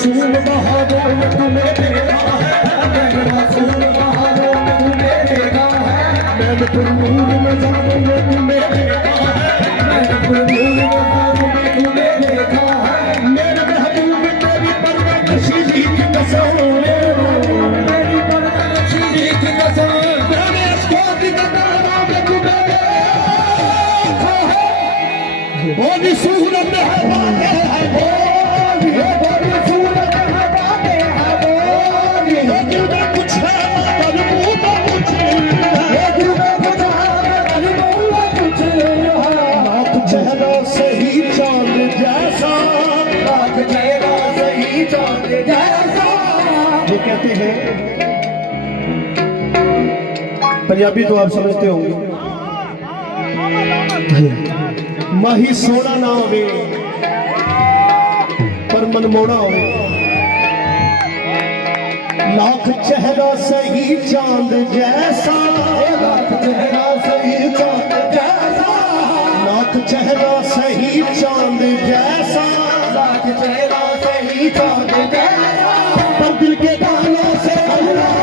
मासूम बहारों में तुम्हें देखा है, मैंने मासूम बहारों में तुम्हें देखा है, मैंने पुरनूर नज़ारों में तुम्हें देखा है, मैंने पुरनूर नज़ारों में तुम्हें देखा है, मेरे महबूब तेरी परवरिशी की कसम, मेरी परवरिशी की कसम, मैंने अश्कों की कतारों में तुम्हें देखा है। बोली सूरत है बातें है बोली, बोली सूरत है बातें है बोली, दिल में कुछ है मगर मुंह में कुछ नहीं है, दिल में कुछ है मगर मुंह में कुछ नहीं है। नाक चेहरा सही चांद जैसा, नाक चेहरा सही चांद जैसा। वो कहते हैं, पंजाबी तो आप समझते होंगे, माही सोना ना होवे पर मनमोना होवे, लाख चेहरा सही चांद जैसा, लाख चेहरा सही चांद जैसा, लाख चेहरा सही चांद जैसा, लाख चेहरा सही चांद जैसा, पर दिल के गानों से अल्लाह